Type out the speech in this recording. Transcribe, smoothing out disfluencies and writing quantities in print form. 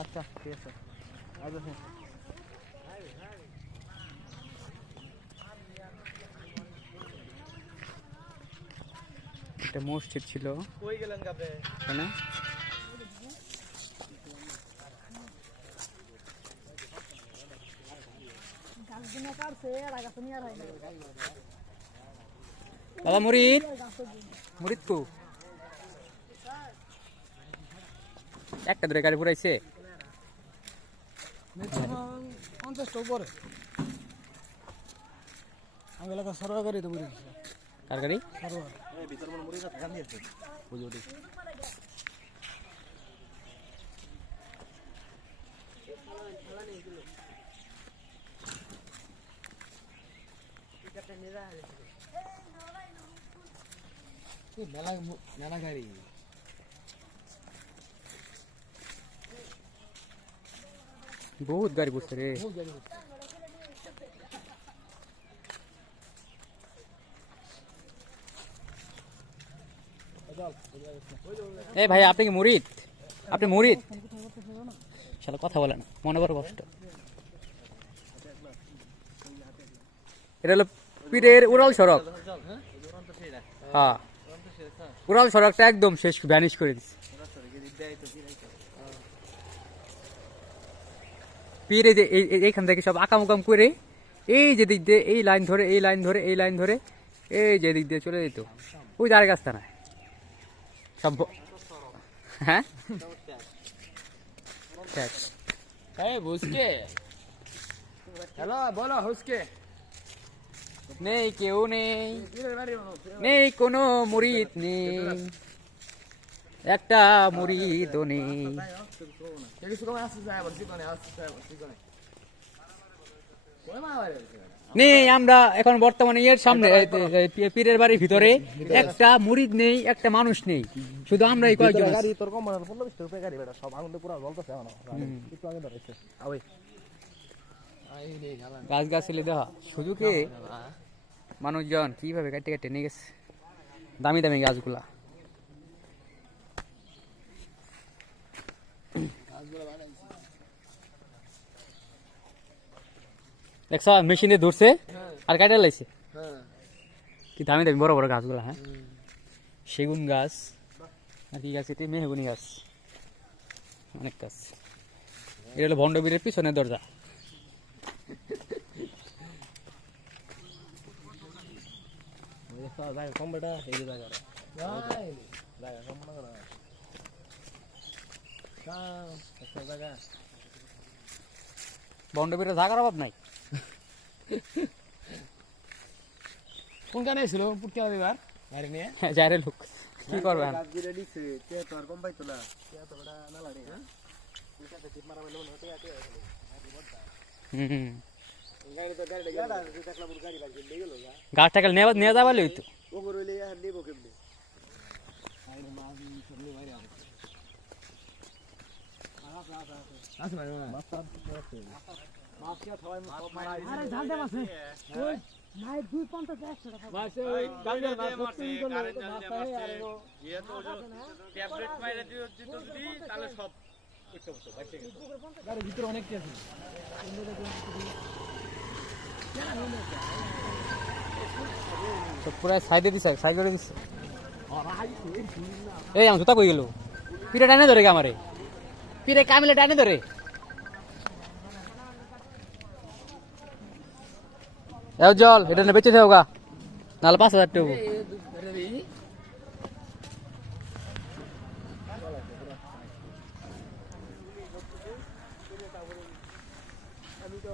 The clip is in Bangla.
আচ্ছা ঠিক আছে একটা মসজিদ ছিল কই গেলেন গাবে না বাবা মুরিদ মুরিদ কো একটা ধরে গাড়ি পুরাইছে 50 উপরে আমি এলাকা সরকার গাড়ি তো পুরে দিছে কার গাড়ি সরকার এই ভিতর মন মুরিদ গান দিয়েছে বুঝো দি মেলা গাড়ি बहुत गाड़ी घुस रे ए भाई আপনি কি মুরিদ আপনি মুরিদ শালা কথা বলেন মনে বড় কষ্ট এটা হলো পীরের উড়াল সড়ক হ্যাঁ উড়াল সড়কটা একদম শেষ ভ্যানিশ করে দিছে পীরে যে এইখান থেকে সব আকাম করে এই যে দিক দিয়ে এই লাইন ধরে এই লাইন ধরে এই লাইন ধরে এই যে দিক দিয়ে চলে যেত ওই দাঁড়ে গাছটা না সব হ্যাঁ হ্যালো বলো হুসকে নেই কেউ নেই নেই কোনো মুরিদ নেই একটা মুরিদও নেই নেই আমরা এখন বর্তমানে এর সামনে পীরের বাড়ির ভিতরে একটা মুরিদ নেই একটা মানুষ নেই শুধু আমরা এই কয়েকজন গাছ গাছলে দেখা শুধু কে মানুষজন কিভাবে কাটে কাটে নিয়ে গেছে দামি দামি গাছগুলা দেখছ মেশিনে ধরছে আর কাটে লাইছে কি দামি দামি বড় বড় গাছগুলা হ্যাঁ সেগুন গাছ আর কি গাছ এটি মেহগুনি গাছ অনেক গাছ এটা হলো ভণ্ডবীরের পিছনের দরজা ভণ্ডবীরের থাকার অভাব নাই কোন গানে ছিল পুটকে এবার গাড়ি নিয়ে যারে লোক কি করবে গাছ টাকা নিয়ে যাবা লইতো পুরা সাইডে দিছে সাইড করে দিছে এই আমার জুতা কই গেল পিরে টানে ধরে আমারে পিরে কামিলে টানে ধরে এও জল এটা না বেঁচে থাকোগা নাহলে 5000 টাকা আমি তো